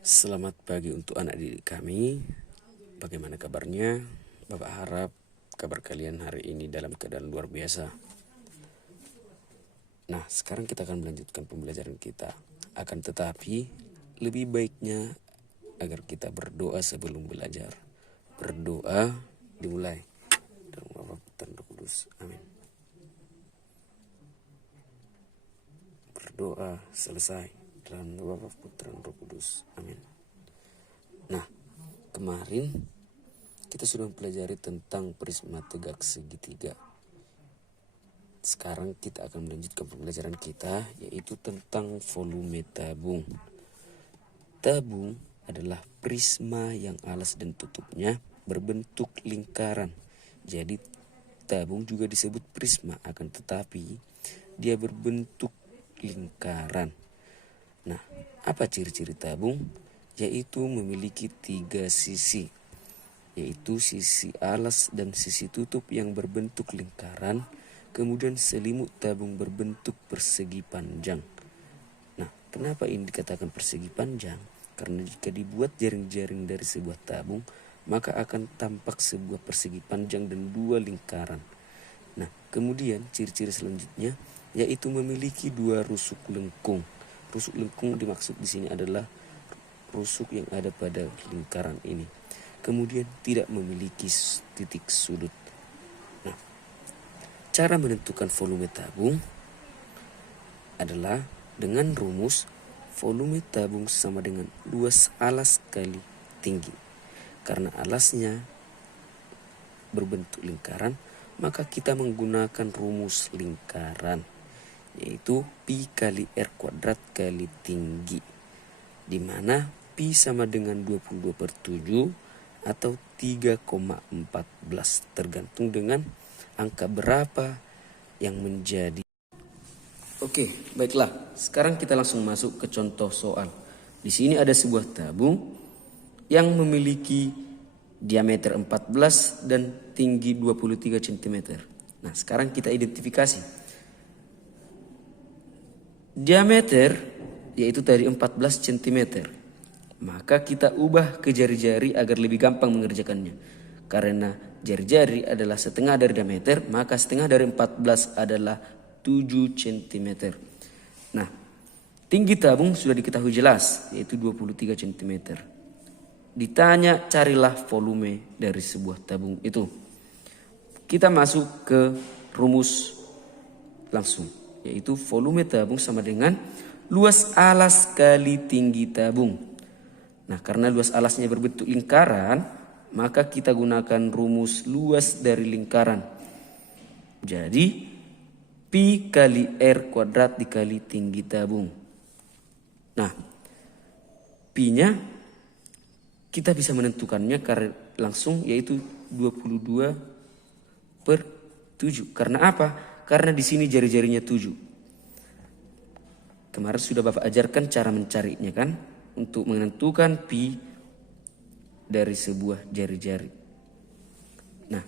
Selamat pagi untuk anak didik kami. Bagaimana kabarnya? Bapak harap kabar kalian hari ini dalam keadaan luar biasa. Nah, sekarang kita akan melanjutkan pembelajaran kita. Akan tetapi, lebih baiknya agar kita berdoa sebelum belajar. Berdoa dimulai. Dalam nama Bapa dan Roh Kudus. Amin. Berdoa selesai. Dalam nama Bapa, Putra, dan Roh Kudus. Amin. Nah, kemarin kita sudah mempelajari tentang prisma tegak segitiga. Sekarang kita akan melanjutkan pembelajaran kita, yaitu tentang volume tabung. Tabung adalah prisma yang alas dan tutupnya berbentuk lingkaran. Jadi tabung juga disebut prisma, akan tetapi dia berbentuk lingkaran. Nah, apa ciri-ciri tabung? Yaitu memiliki 3 sisi, yaitu sisi alas dan sisi tutup yang berbentuk lingkaran, kemudian selimut tabung berbentuk persegi panjang. Nah, kenapa ini dikatakan persegi panjang? Karena jika dibuat jaring-jaring dari sebuah tabung, maka akan tampak sebuah persegi panjang dan 2 lingkaran. Nah, kemudian ciri-ciri selanjutnya yaitu memiliki 2 rusuk lengkung. Rusuk lengkung dimaksud di sini adalah rusuk yang ada pada lingkaran ini. Kemudian tidak memiliki titik sudut. Nah, cara menentukan volume tabung adalah dengan rumus volume tabung sama dengan luas alas kali tinggi. Karena alasnya berbentuk lingkaran, maka kita menggunakan rumus lingkaran, yaitu pi kali R kuadrat kali tinggi, di mana pi sama dengan 22/7 atau 3,14, tergantung dengan angka berapa yang menjadi. Oke, baiklah. Sekarang kita langsung masuk ke contoh soal. Di sini ada sebuah tabung yang memiliki diameter 14 dan tinggi 23 cm. Nah, sekarang kita identifikasi. Diameter yaitu tadi 14 cm. Maka kita ubah ke jari-jari agar lebih gampang mengerjakannya. Karena jari-jari adalah setengah dari diameter, maka setengah dari 14 adalah 7 cm. Nah, tinggi tabung sudah diketahui jelas, yaitu 23 cm. Ditanya carilah volume dari sebuah tabung itu. Kita masuk ke rumus langsung, yaitu volume tabung sama dengan luas alas kali tinggi tabung. Nah, karena luas alasnya berbentuk lingkaran, maka kita gunakan rumus luas dari lingkaran. Jadi, pi kali R kuadrat dikali tinggi tabung. Nah, pi-nya kita bisa menentukannya karena langsung, yaitu 22/7. Karena apa? Karena di sini jari-jarinya 7. Kemarin sudah Bapak ajarkan cara mencarinya kan? Untuk menentukan pi dari sebuah jari-jari. Nah,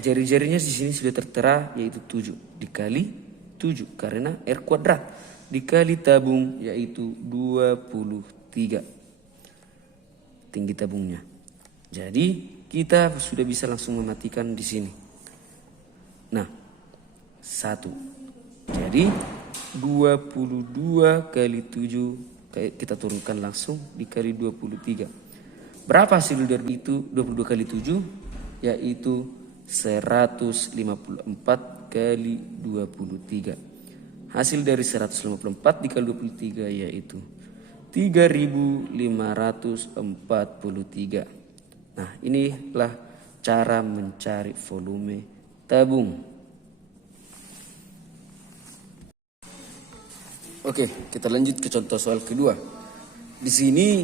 jari-jarinya di sini sudah tertera, yaitu 7 dikali 7 karena R kuadrat dikali tabung, yaitu 23 tinggi tabungnya. Jadi kita sudah bisa langsung mematikan di sini. Nah, 1. Jadi 22 kali 7 kita turunkan langsung dikali 23. Berapa hasil dari itu? 22 kali 7 yaitu 154 kali 23. Hasil dari 154 dikali 23 yaitu 3543. Nah, inilah cara mencari volume tabung. Oke, kita lanjut ke contoh soal kedua. Di sini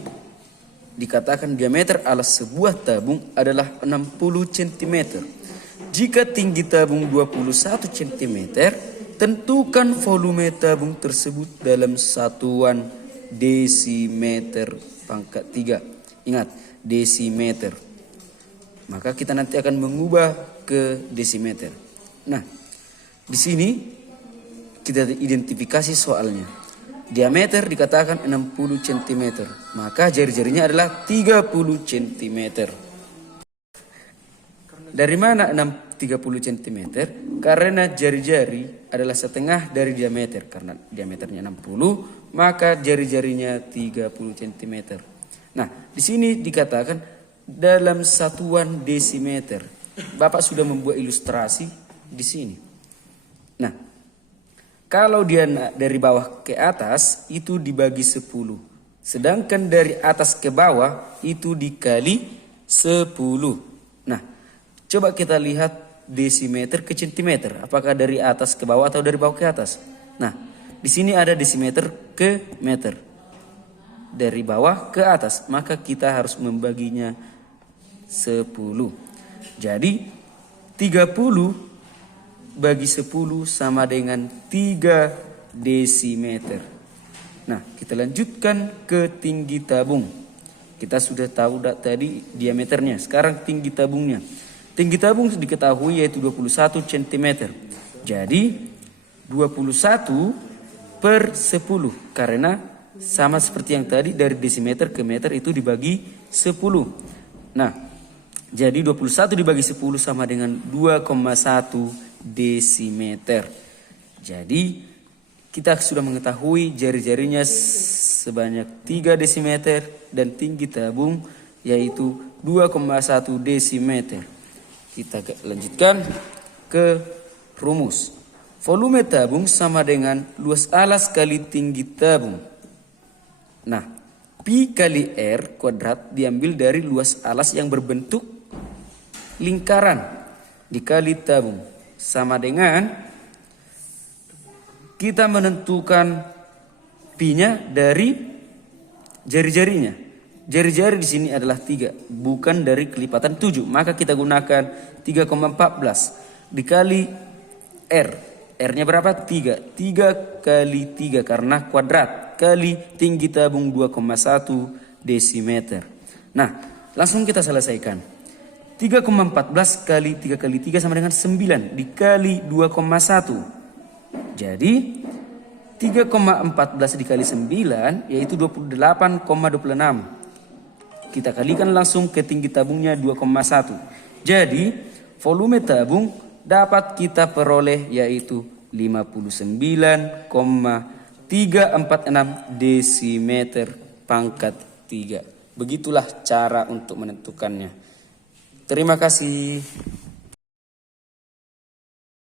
dikatakan diameter alas sebuah tabung adalah 60 cm. Jika tinggi tabung 21 cm, tentukan volume tabung tersebut dalam satuan desimeter pangkat 3. Ingat, desimeter. Maka kita nanti akan mengubah ke desimeter. Nah, di sini kita identifikasi soalnya. Diameter dikatakan 60 cm. Maka jari-jarinya adalah 30 cm. Dari mana 30 cm? Karena jari-jari adalah setengah dari diameter. Karena diameternya 60, maka jari-jarinya 30 cm. Nah, di sini dikatakan dalam satuan desimeter. Bapak sudah membuat ilustrasi di sini. Nah, kalau dia dari bawah ke atas itu dibagi 10. Sedangkan dari atas ke bawah itu dikali 10. Nah, coba kita lihat desimeter ke centimeter. Apakah dari atas ke bawah atau dari bawah ke atas? Nah, di sini ada desimeter ke meter. Dari bawah ke atas. Maka kita harus membaginya 10. Jadi 30 bagi 10 sama dengan 3 desimeter. Nah, kita lanjutkan ke tinggi tabung. Kita sudah tahu tadi diameternya. Sekarang tinggi tabungnya. Tinggi tabung diketahui yaitu 21 cm. Jadi 21 per 10. Karena sama seperti yang tadi dari desimeter ke meter itu dibagi 10. Nah, jadi 21 dibagi 10 sama dengan 2,1 desimeter. Jadi kita sudah mengetahui jari-jarinya sebanyak 3 desimeter dan tinggi tabung yaitu 2,1 desimeter. Kita lanjutkan ke rumus. Volume tabung sama dengan luas alas kali tinggi tabung. Nah, Pi kali R kuadrat diambil dari luas alas yang berbentuk lingkaran dikali tabung. Sama dengan kita menentukan pi-nya dari jari-jarinya. Jari-jari di sini adalah 3, bukan dari kelipatan 7. Maka kita gunakan 3,14 dikali R. R-nya berapa? 3. 3 kali 3 karena kuadrat kali tinggi tabung 2,1 desimeter. Nah, langsung kita selesaikan. 3,14 kali 3 kali 3 sama dengan 9 dikali 2,1. Jadi 3,14 dikali 9 yaitu 28,26. Kita kalikan langsung ke tinggi tabungnya 2,1. Jadi volume tabung dapat kita peroleh yaitu 59,346 desimeter pangkat 3. Begitulah cara untuk menentukannya. Terima kasih.